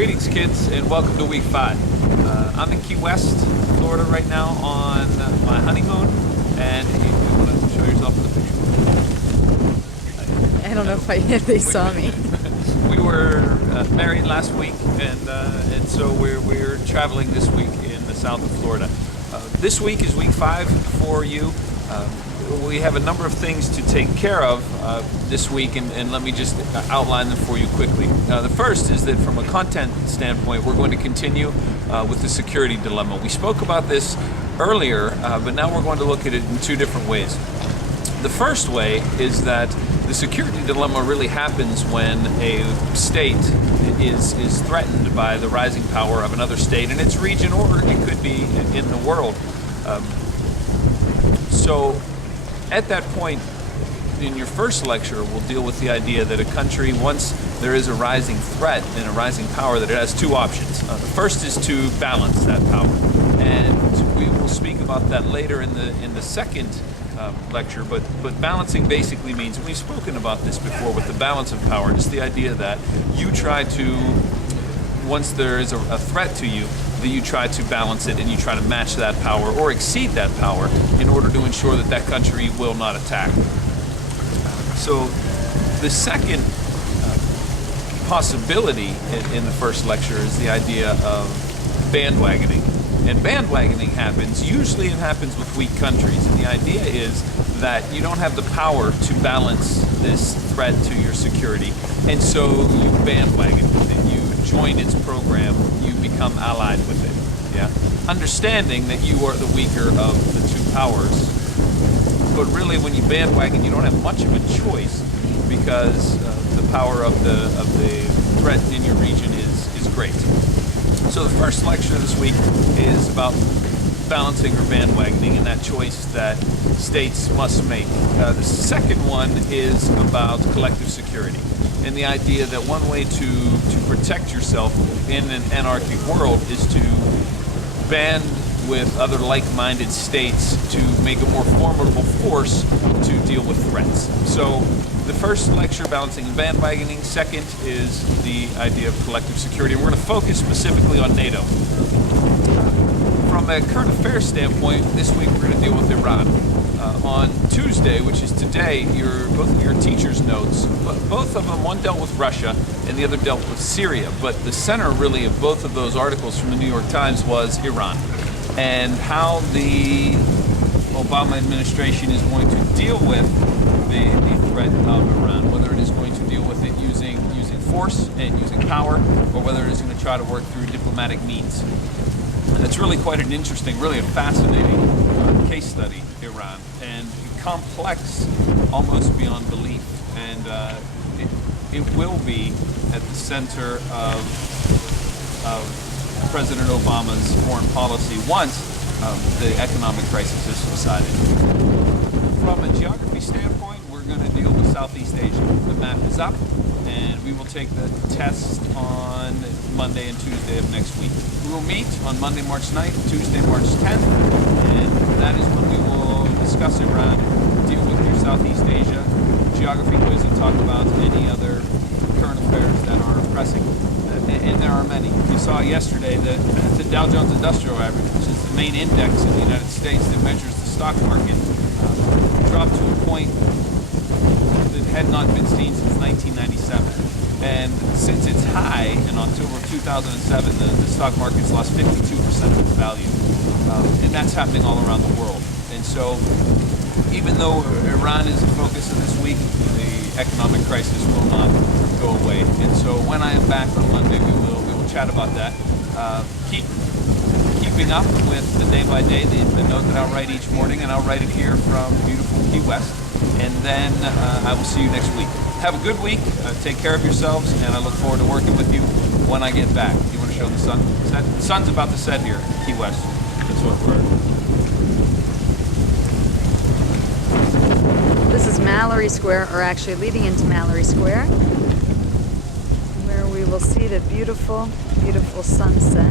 Greetings, kids, and welcome to week 5. I'm in Key West, Florida right now on my honeymoon, and you want to show yourself in the picture? I don't know if they saw me. We were married last week, and so we're traveling this week in the south of Florida. This week is week 5 for you. We have a number of things to take care of this week, and let me just outline them for you quickly. The first is that from a content standpoint, we're going to continue with the security dilemma. We spoke about this earlier, but now we're going to look at it in 2 different ways. The first way is that the security dilemma really happens when a state is threatened by the rising power of another state in its region, or it could be in the world. So at that point, in your first lecture, we'll deal with the idea that a country, once there is a rising threat and a rising power, that it has 2 options. The first is to balance that power, and we will speak about that later in the second lecture. But balancing basically means, and we've spoken about this before with the balance of power, just the idea that you try to, once there is a threat to you, that you try to balance it and you try to match that power or exceed that power in order to ensure that that country will not attack. So the second possibility in the first lecture is the idea of bandwagoning. And bandwagoning usually it happens with weak countries, and the idea is that you don't have the power to balance this threat to your security, and so you bandwagon with it, you join its program, you become allied with it, yeah? Understanding that you are the weaker of the 2 powers, but really when you bandwagon, you don't have much of a choice, because the power of the threat in your region is great. So the first lecture this week is about balancing or bandwagoning and that choice that states must make. The second one is about collective security, and the idea that one way to protect yourself in an anarchic world is to band with other like-minded states to make a more formidable force to deal with threats. So the first lecture, balancing and bandwagoning. Second is the idea of collective security. And we're going to focus specifically on NATO. From a current affairs standpoint, this week we're going to deal with Iran. On Tuesday, which is today, both of your teacher's notes, both of them, one dealt with Russia and the other dealt with Syria. But the center really of both of those articles from the New York Times was Iran, and how the Obama administration is going to deal with the threat of Iran, whether it is going to deal with it using force and using power, or whether it is going to try to work through diplomatic means. And it's really quite an interesting, really a fascinating case study, Iran, and complex almost beyond belief. And it will be at the center of President Obama's foreign policy once the economic crisis has subsided. From a geography standpoint, we're going to deal with Southeast Asia. The map is up, and we will take the test on Monday and Tuesday of next week. We will meet on Monday, March 9th, Tuesday, March 10th, and that is when we will discuss Iran, deal with your Southeast Asia geography quiz, and talk about any other current affairs that are pressing. And there are many. You saw yesterday that the Dow Jones Industrial Average, which is the main index in the United States that measures the stock market, dropped to a point that had not been seen since 1997. And since its high in October of 2007, the stock market's lost 52% of its value. And that's happening all around the world. And so even though Iran is the focus of this week, the economic crisis will not go away. And so when I am back on Monday, we will chat about that. Keeping up with the day by day, the note that I'll write each morning, and I'll write it here from beautiful Key West. And then I will see you next week. Have a good week. Take care of yourselves, and I look forward to working with you when I get back. You want to show the sun set? The sun's about to set here, Key West. That's what we're. This is Mallory Square, or actually leading into Mallory Square, where we will see the beautiful, beautiful sunset.